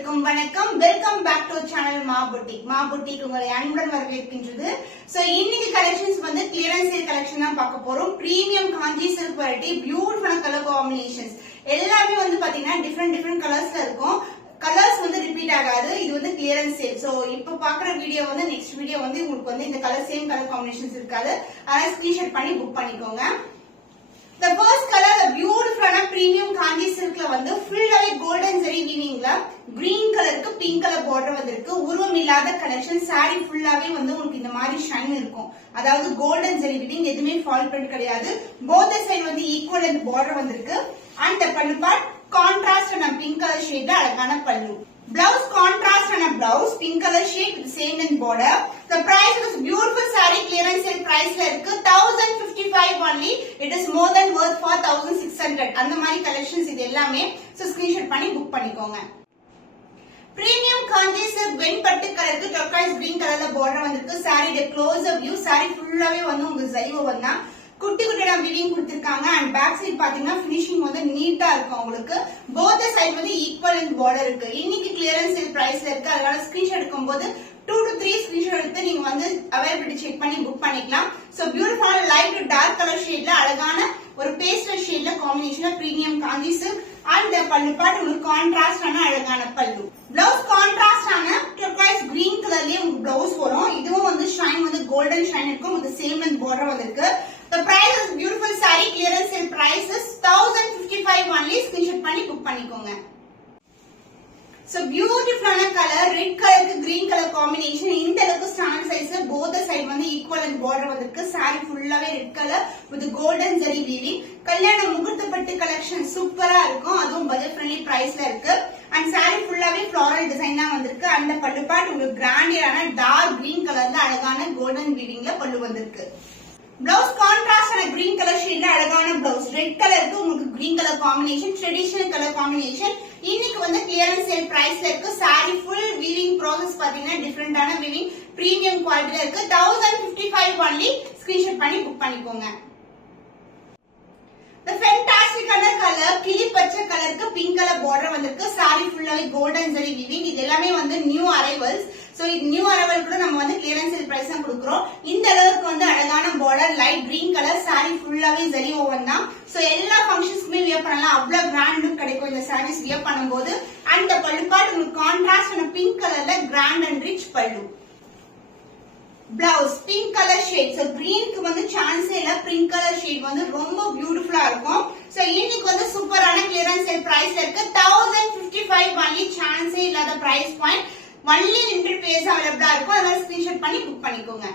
அனைவருக்கும் வணக்கம். Welcome back to channel Maa boutique உங்களை அன்புடன் வரவேற்கின்றது. சோ இன்னைக்கு கலெக்ஷன்ஸ் வந்து கிளியரன்ஸ் சேல் கலெக்ஷன் தான் பார்க்க போறோம். Premium Kanchi silk variety, beautiful colour combinations எல்லாமே வந்து பாத்தீங்கன்னா டிஃபரெண்ட் கலர்ஸ்ல இருக்கும். கலர்ஸ் வந்து ரிப்பீட் ஆகாது. இது வந்து கிளியரன்ஸ் சேல். சோ இப்ப பாக்குற வீடியோ வந்து நெக்ஸ்ட் வீடியோ வந்து உங்களுக்கு வந்து இந்த கலர் சேம் கலர் காம்பினேஷன்ஸ் இருக்காது. அதனால ஸ்கிரீன்ஷாட் பண்ணி புக் பண்ணிக்கோங்க. The first color, the beautiful premium kanji silk la வந்து full-ஆவே golden zari weaving la green color க்கு pink color border வந்திருக்கு. உருவம் இல்லாத கலெக்ஷன். saree full-ஆவே வந்து உங்களுக்கு இந்த மாதிரி ஷைன் இருக்கும். அதாவது golden zari weaving, எதுமே fall print கிடையாது. both side வந்து equal and border வந்திருக்கு. and the pallu part contrast and pink color shade la அழகான பல்லு. Blouse contrast and a blouse pink color shade with same in border. The price of this beautiful saree clearance sale price la irukku 1055 only. It is more than worth for 1600. அந்த மாதிரி collections இது எல்லாமே. So screenshot பண்ணி book பண்ணிக்கோங்க. Premium kanji silk வெண்பட்டு கலருக்கு turquoise green கலர்ல border வந்திருக்கு. saree the closer view. saree full-ஆவே வந்து உங்களுக்கு zari woven தான். குட்டி குட்டியா வீவிங் கொடுத்திருக்காங்க. அண்ட் பேக் சைடு பாத்தீங்கன்னா ஃபினிஷிங் வந்து நீட்டா இருக்கும். உங்களுக்கு both side வந்து ஈக்குவல் இன் border இருக்கு. இன்னைக்கு கிளியரன்ஸ் சேல் பிரைஸ்ல இருக்கு. அதனால ஸ்கிரீன்ஷாட் எடுக்கும்போது 2 to 3 ஸ்கிரீன்ஷாட் எடுத்து நீங்க வந்து அவைலபிலிட்டி செக் பண்ணி புக் பண்ணிக்கலாம். So beautiful light to dark colour ஷேட்ல அழகான ஒரு பேஸ்டல் ஷேட்ல காம்பினேஷன்ல premium Kanchi silk. And pallu part உங்களுக்கு கான்ட்ராஸ்ட் ஆன அழகான பல்லு. பிளவுஸ் கான்ட்ராஸ்ட் ஆன turquoise green கலர்லயே உங்களுக்கு பிளவுஸ் வரும். இதுவும் வந்து ஷைன் வந்து கோல்டன் ஷைன் இருக்கும். with சேம் அண்ட் border வந்திருக்கு. The price is beautiful saree clearance sale price is 1055 only. screenshot பண்ணி book பண்ணிக்கோங்க. So beautiful color, red color க்கு green color combination. இந்த அளவுக்கு standard size ல both side வந்து equal and border வந்திருக்கு. saree full-ஆவே red color with golden zari weaving. கல்யாண முகூர்த்தப்பட்டு collection சூப்பரா இருக்கும். அதுவும் budget friendly priceல இருக்கு. and saree full-ஆவே floral design தான் வந்திருக்கு. அந்த பல்லு பார்ட் உங்களுக்கு கிராண்டியரான dark green கலர்ல அழகான golden weavingல பல்லு வந்திருக்கு. Blouse contrast and green color shade அழகான blouse. red color க்கு உங்களுக்கு green color combination, traditional color combination. இன்னைக்கு வந்து clearance sale priceல இருக்கு. saree full weaving process பாத்தீங்கன்னா டிஃபரண்டான weaving, premium qualityல இருக்கு. 1055 only. screenshot பண்ணி book பண்ணிக்கோங்க. The fantastic color, கிளி பச்சை கலருக்கு pink color border வந்திருக்கு. saree full-ஆவே golden zari weaving. இது எல்லாமே வந்து new arrivals. சோ இது நியூ அரைவல் கூட நம்ம வந்து கிளியரன்ஸ் சேல் பிரைஸ் தான் கொடுக்கிறோம். இந்த அளவுக்கு வந்து அழகான border, light green color, saree full-ஆவே zari woven தான். சோ எல்லா ஃபங்க்ஷன்ஸ்க்குமே வியர் பண்ணலாம். அவ்வளவு கிராண்ட் லுக் கிடைக்கும் இந்த sarees வியர் பண்ணும்போது. அண்ட் பல்லு பார்ட் உங்களுக்கு கான்ட்ராஸ்ட் ஆன pink கலர்ல grand and rich pallu. Blouse pink colour shade. So கிரீனுக்கு வந்து சான்ஸே இல்ல. பிங்க் கலர் ஷேட் வந்து ரொம்ப பியூட்டிஃபுல்லா இருக்கும். சோ இன்னைக்கு வந்து சூப்பரான கிளியரன்ஸ் சேல் பிரைஸ்ல இருக்கு. 1055 only. சான்ஸே இல்லாத price point. only limited pairs available இருக்கும். அதனால ஸ்கிரீன்ஷாட் பண்ணி புக் பண்ணிக்கோங்க.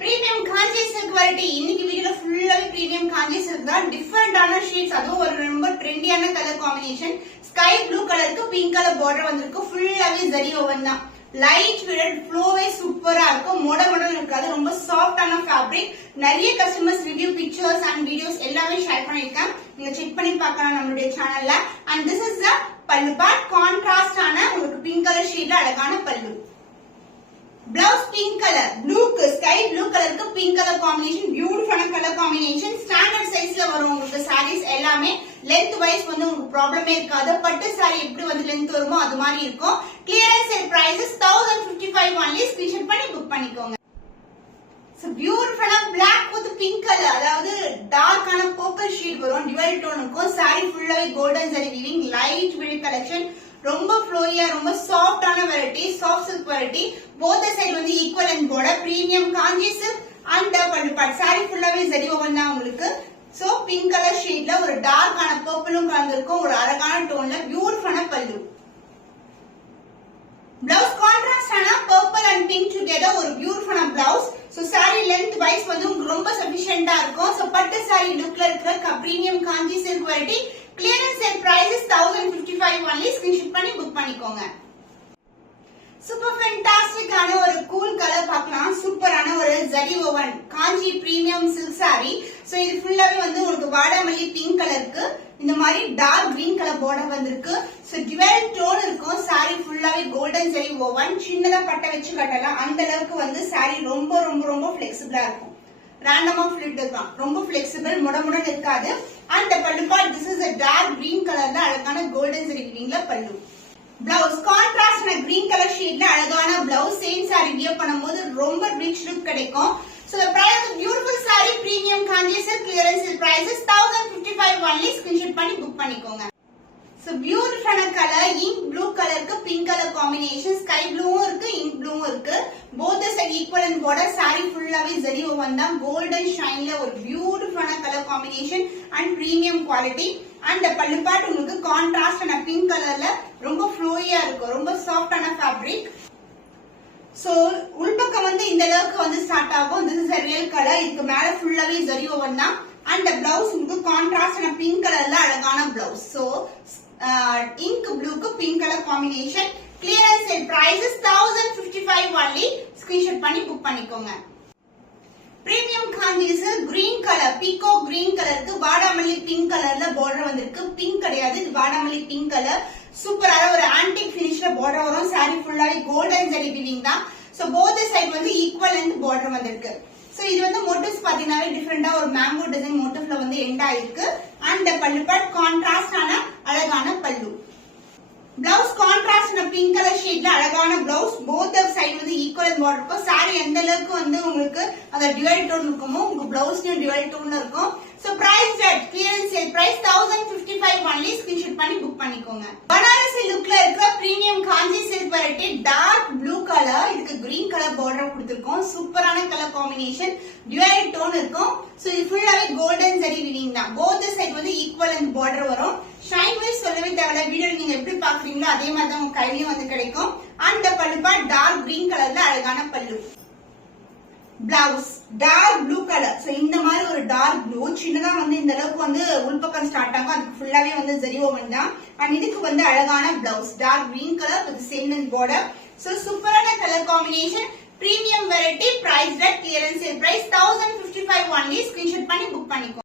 Premium Kanchi silk variety. இன்னைக்கு வீடியோல ஃபுல்லாவே பிரீமியம் காஞ்சி சில்க் தான். டிஃபரண்டான ஷேட்ஸ். அதுவும் ஒரு ரொம்ப ட்ரெண்டியான கலர் காம்பினேஷன். ஸ்கை ப்ளூ கலருக்கு பிங்க் கலர் border வந்திருக்கு. ஃபுல்லாவே zari woven தான். லைட் வெயிட் ஃப்ளோவே சூப்பரா இருக்கும். மொட இருக்காது. ரொம்ப சாஃப்டான ஃபேப்ரிக். நிறைய customers review pictures and videos எல்லாமே ஷேர் பண்ணிருக்கேன். நீங்க செக் பண்ணி பார்க்கலாம் நம்மளுடைய சேனல்ல. அண்ட் திஸ் இஸ் த பல்லு பார்ட். கான்ட்ராஸ்ட் ஆன உங்களுக்கு பிங்க் கலர் ஷேட்ல அழகான பல்லு. பிளவுஸ் பிங்க் கலர், ப்ளூக்கு ஸ்கை ப்ளூ கலருக்கு பிங்க் கலர் காம்பினேஷன். பியூட்டிஃபுல்லான கலர் காம்பினேஷன். ஸ்டாண்டர்ட் சைஸ்ல வரும் உங்களுக்கு சாரீஸ் எல்லாமே. லென்த் வைஸ் வந்து உங்களுக்கு ப்ராப்ளமே இருக்காது. பட்டு சாரி எப்படி வந்து லென்த் வருமோ அது மாதிரி இருக்கும். Clearance sale price 1055 only. Screenshot பண்ணி புக் பண்ணிக்கோங்க. பியூட்டிஃபுல்லா பிளாக் வித் பிங்க் கலர், அதாவது டார்க்கான பர்பிள் ஷேட் வரும். டிவைல் டோன் இருக்கும். saree full-ஆவே golden zari weaving, light weight collection. ரொம்ப ஃப்ளோயியா, ரொம்ப சாஃப்டான variety, soft silk variety. both side வந்து equal and border, premium Kanchi silk. And pallu part saree full-ஆவே zari woven தான் உங்களுக்கு. சோ பிங்க் கலர் ஷேட்ல ஒரு டார்க்கான பர்பிளும் கலந்திருக்கும். ஒரு அழகான டோன்ல பியூட்டிஃபுல்லான பல்லு. பிளவுஸ் கான்ட்ராஸ்ட் ஆன பர்பிள் அண்ட் பிங்க் டுகெதர் ஒரு பியூட்டிஃபுல்லான blouse. So saree length wise வந்து ரொம்ப சஃபிஷியன்ட்டா இருக்கும். சோ பட்டு saree லுக்ல இருக்கிற premium Kanchi silk variety. Clearance sale price 1055 only. Screenshot பண்ணி புக் பண்ணிக்கோங்க. சூப்பர் ஃபேண்டாஸ்டிக்கான ஒரு கூல் கலர் பார்க்கலாம். சூப்பரான ஒரு zari woven Kanchi premium silk saree. So இது ஃபுல்லாவே வந்து உங்களுக்கு வாடாமல்லி பிங்க் கலருக்கு இந்த மாதிரி டார்க் கிரீன் கலர் border வந்திருக்கு. சோ டிவைல் டோன் இருக்கும். saree ஃபுல்லாவே golden zari woven. சின்னதா பட்டை வச்சு கட்டலாம். அந்த அளவுக்கு வந்து saree ரொம்ப ஃபிளெக்சிபிளா இருக்கும். ரேண்டமா ஃபிளிட் இருக்கும். ரொம்ப ஃபிளெக்சிபிள், முடமுடன் இருக்காது. And pallu part this is a dark green கலர்ல அழகான golden zari weavingல பல்லு. பிளவுஸ் கான்ட்ராஸ்ட் கிரீன் கலர் ஷேட்ல அழகான பிளவுஸ் சேம் சாரி வியர் பண்ணும்போது ரொம்ப ரிச் லுக் கிடைக்கும். So the price of beautiful saree premium kanji silk clearance sale price is 1055 only. Screenshot பண்ணி book பண்ணிக்கோங்க. So beautiful color ink blue color க்கு pink color combination sky blue இருக்கு ink blue இருக்கு. Both the side equal and border saree full-ஆவே zari woven தான் golden shine ல ஒரு beautiful color combination and premium quality. And the pallu part உங்களுக்கு contrast and pink colorல ரொம்ப flowy-ஆ இருக்கும். ரொம்ப soft-ஆன fabric. So உள்பக்கம் வந்து இந்த அளவுக்கு வந்து ஸ்டார்ட் ஆகும். This is a real color. இதுக்கு மேல full-ஆவே zari woven தான். And the blouse உங்களுக்கு contrast and pink colorல அழகான blouse. So ink blue க்கு pink color combination. Clearance sale price is 1055 only. Screenshot பண்ணி book பண்ணிக்கோங்க. Premium kanji silk green color peacock green color க்கு வாடாமல்லி pink colorல border வந்திருக்கு. pink கிடையாது இது வாடாமல்லி pink color. சூப்பரான ஒரு antique finishல border வரும். saree full-ஆவே golden zari weaving தான். So both the side வந்து equal length border வந்திருக்கு. So இது வந்து motifs பாத்தீங்கன்னாவே டிஃபரெண்டா ஒரு மேங்கோ டிசைன் motifல வந்து எண்ட் ஆயிருக்கு. And பல்லு பார்ட் கான்ட்ராஸ்ட் ஆன அழகான பல்லு. பிளவுஸ் கான்ட்ராஸ்ட் பிங்க் கலர் ஷேட்ல அழகான பிளவுஸ் போத் சைடு வந்து ஈக்குவல் பார்டர் இருக்கும். சாரி எந்த அளவுக்கு வந்து உங்களுக்கு அந்த டுவல் டோன் இருக்குமோ உங்க பிளவுஸ்லயும் டுவல் டோன்ல இருக்கும். So price that clearance sale price 1055 only. Screenshot பண்ணி புக் பண்ணிக்கோங்க. பனாரசி லுக்ல இருக்கிற premium Kanchi silk variety dark blue colour இதுக்கு கிரீன் கலர் பார்டர் கொடுத்திருக்கோம். சூப்பரான கலர் காம்பினேஷன் டுவல் டோன் இருக்கும். சோ இது ஃபுல்லாவே கோல்டன் ஜரி வீவிங் தான். போத் சைடு வந்து ஈக்குவல் அண்ட் பார்டர் வரும். ஷைன் வைஸ் சொல்லவே தேவையில்ல. வீடியோ நீங்க எப்படி பாக்குறீங்களோ அதே மாதிரி தான் உங்க கையிலயும் வந்து கிடைக்கும். அந்த பல்லு பார்ட் டார்க் கிரீன் கலர்ல அழகான பல்லு. Blouse dark blue colour. So இந்த மாதிரி ஒரு டார்க் ப்ளூ சின்னதா வந்து இந்த அளவுக்கு வந்து உள்பக்கம் ஸ்டார்ட் ஆகும். அதுக்கு ஃபுல்லாவே வந்து ஜரி ஓவன் தான். அண்ட் இதுக்கு வந்து அழகான blouse dark green colour with same length border. So சூப்பரான colour combination premium variety price that clearance sale price 1055 only. Screenshot பண்ணி புக் பண்ணிக்கோ.